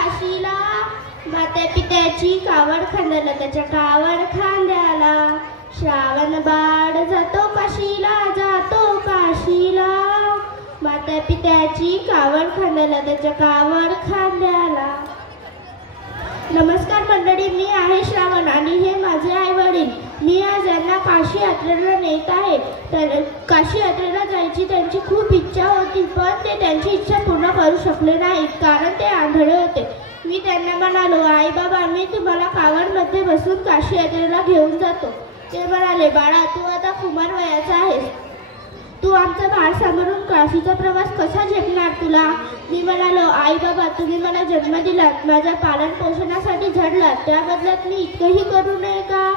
काशीला, माता पित्याची कावड खांद्याला त्याच्या कावड खांद्याला. श्रावण बाळ जातो काशीला, जातो काशीला, माता पित्याची कावड खांद्याला त्याच्या कावड खांद्याला. नमस्कार मंडळी, मी आहे श्रावण आणि हे माझे आई वडील. मी आज यांना काशी यात्रेला नेत आहे. तर काशी यात्रेला जायची त्यांची खूप इच्छा होती, पण ते त्यांची इच्छा पूर्ण करू शकले नाहीत कारण ते आंधळे होते. मी त्यांना म्हणालो, आई बाबा, मी तुम्हाला कावडमध्ये बसून काशी यात्रेला घेऊन जातो. ते म्हणाले, बाळा, तू आता कुमार वयाचा आहेस, तू आमचा भार सांभाळून काशीचा प्रवास कसा झेपणार तुला? मी म्हणालो, आई बाबा, तुम्ही मला जन्म दिलात, माझ्या पालन पोषणासाठी झडलात, त्या बदल्यात मी इतकंही करू नये का?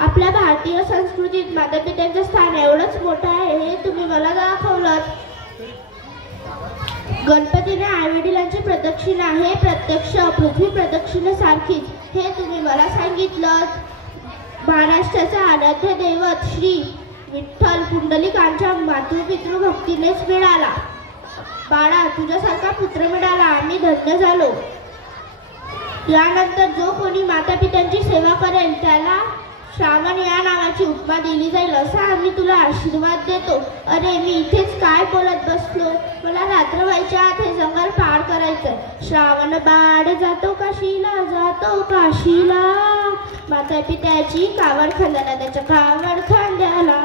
आपल्या भारतीय संस्कृतीत मातापित्यांचं स्थान एवढंच मोठं आहे हे तुम्ही मला दाखवलं. गणपतीने आईवडिलांची प्रदक्षिणा हे प्रत्यक्ष पृथ्वी प्रदक्षिणेसारखीच हे तुम्ही मला सांगितलं. महाराष्ट्राचा आराध्य दैवत श्री विठ्ठल पुंडलिकांच्या मातृपितृभक्तीनेच मिळाला. बाळा, तुझ्यासारखा पुत्र मिळाला, आम्ही धन्य झालो. यानंतर जो कोणी माता पित्यांची सेवा करेल त्याला श्रावण या नावाची उपमा दिली जाईल असा आम्ही तुला आशीर्वाद देतो. अरे, मी इथेच काय बोलत बसलो, मला रात्र व्हायच्या आत हे जंगल पार करायचं. श्रावण बाळ जातो काशीला, जातो काशीला, माता पित्याची कावड खांद्याला त्याच्या कावड खांद्याला.